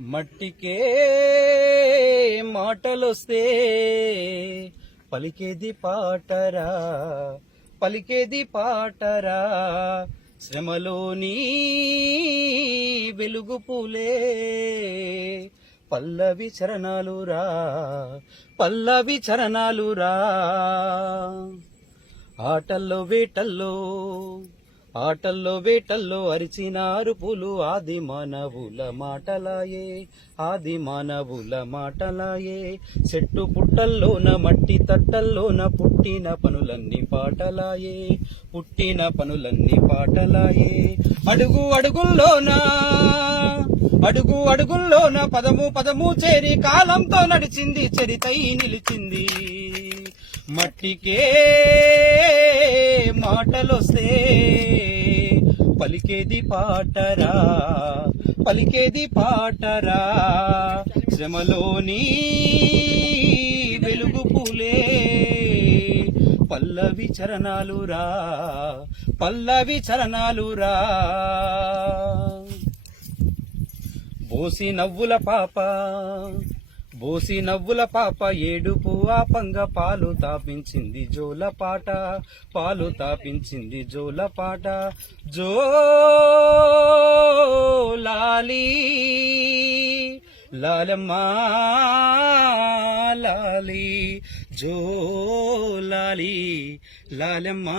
మట్టికే మాటలొస్తే పలికేది పాటరా, పలికేది పాటరా, శ్రమలోని వెలుగు పూలే పల్లవి చరణాలురా, పల్లవి చరణాలురా. ఆటల్లో వేటల్లో, ఆటల్లో వేటల్లో అరిచిన అరుపులు ఆది మానవుల మాటలాయే, ఆది మానవుల మాటలాయే. చెట్టు పుట్టల్లోన మట్టి తట్టల్లోన పుట్టిన పనులన్నీ పాటలాయే, పుట్టిన పనులన్నీ పాటలాయే. అడుగు అడుగుల్లోన, అడుగు అడుగుల్లోన పదము పదము చేరి కాలంతో నడిచింది, చరితై నిలిచింది. మట్టికే మాటలొస్తే పలికేది పాటరా, పలికేది పాటరా, శ్రమలోని వెలుగు పూలే పల్లవి చరణాలురా, పల్లవి చరణాలురా. బోసి నవ్వుల పాప, బోసి నవ్వుల పాప ఏడుపు ఆపంగ పాలు తాపించింది జోల పాట, పాలు తాపించింది జోల పాట. జో లాలి లాలమ్మా లాలి, జో లాలి లాలమ్మా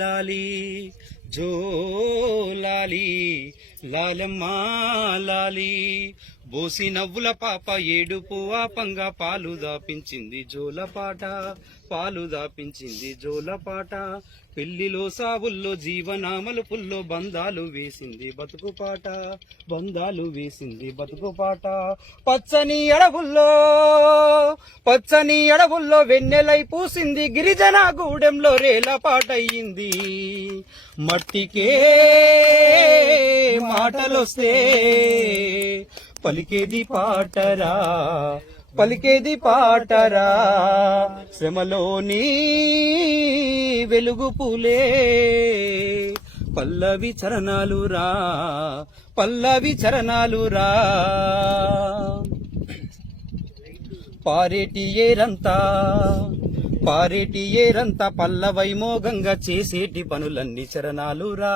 లాలి, జో లాలి లాలమ్మా లాలి. బోసి నవ్వుల పాప ఏడుపు ఆపంగ పాలు దాపించింది జోల పాట, పాలు దాపించింది జోల పాట. పెళ్లిలో సావుల్లో జీవనామలు పుల్లో బంధాలు వేసింది బతుకు పాట, బంధాలు వేసింది బతుకు పాట. పచ్చని అడవుల్లో, పచ్చని అడవుల్లో వెన్నెలై పూసింది గిరిజన గూడెంలో రేల పాటయ్యింది. మట్టికే మాటలొస్తే పలికేది పాటరా, పలికేది పాటరా, శ్రమలోని వెలుగు పూలే పల్లవి చరణాలురా, పల్లవి చరణాలురా. పారేటి ఏరంతా, పారేటి ఏరంతా పల్లవై మోగంగా చేసేటి పనులన్నీ చరణాలురా,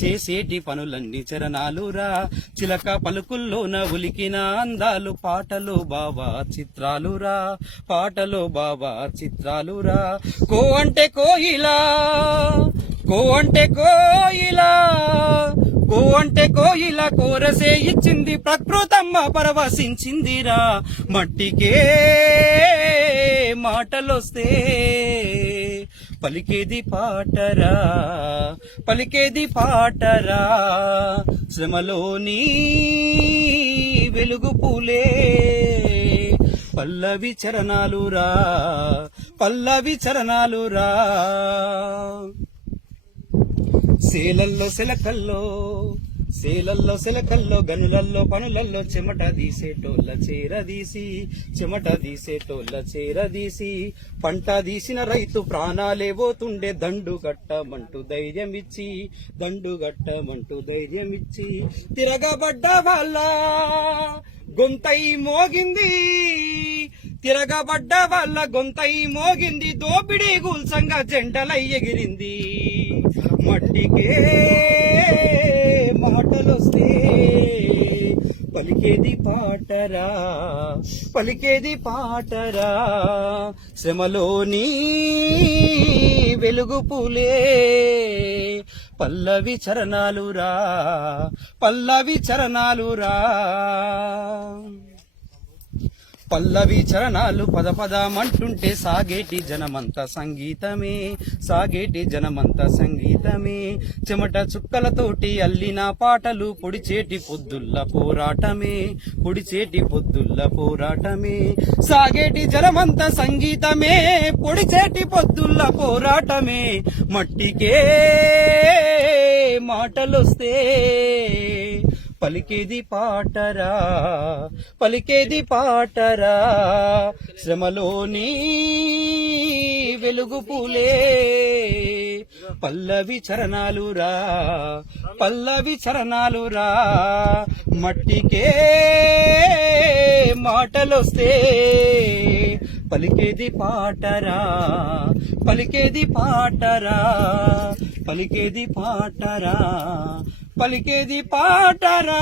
చేసేటి పనులన్నీ చరణాలురా. చిలక పలుకుల్లోన ఉలికిన అందాలు పాటలో బావా చిత్రాలురా, పాటలో బావా చిత్రాలురా. కో అంటే కోయిలా, కో అంటే కోయిలా, కో అంటే కోయిల కోరసే ఇచ్చింది ప్రకృతమ్మ పరవశించిందిరా. మట్టికే మాటలొస్తే పలికేది పాటరా, పలికేది పాటరా, శ్రమలోని వెలుగు పూలే పల్లవి చరణాలురా, పల్లవి చరణాలురా. సేలల్లో సెలకల్లో, సేలల్లో సెలకల్లో గనులల్లో పనులల్లో చెమట తీసేటోళ్ళ చేరదీసి, చెమట తీసేటోళ్ళ చేరదీసి. పంట తీసిన రైతు ప్రాణాలే పోతుండే దండు గట్టమంటూ ధైర్యమిచ్చి, దండు గట్టమంటూ ధైర్యమిచ్చి. తిరగబడ్డ వాళ్ళ గొంతై మోగింది, తిరగబడ్డ వాళ్ళ గొంతై మోగింది, దోపిడీ గుల్సంగా జెండలై ఎగిరింది. మట్టికే మాటలొస్తే పలికేది పాటరా, పలికేది పాటరా, శ్రమలోని వెలుగు పూలే పల్లవి చరణాలురా, పల్లవి చరణాలురా. పల్లవి చరణాలు పద పదమంటుంటే సాగేటి జనమంత సంగీతమే, సాగేటి జనమంత సంగీతమే. చెమట చుక్కలతోటి అల్లిన పాటలు పొడిచేటి పొద్దుల్ల పోరాటమే, పొడిచేటి పొద్దుల్ల పోరాటమే. సాగేటి జనమంత సంగీతమే, పొడిచేటి పొద్దుల్ల పోరాటమే. మట్టికే మాటలొస్తే పలికేది పాటరా, పలికేది పాటరా, శ్రమలోని వెలుగు పూలే పల్లవి చరణాలురా, పల్లవి చరణాలురా. మట్టికే మాటలొస్తే పలికేది పాటరా పలికేది పాటరా పలికేది పాటరా పలికేది పాటరా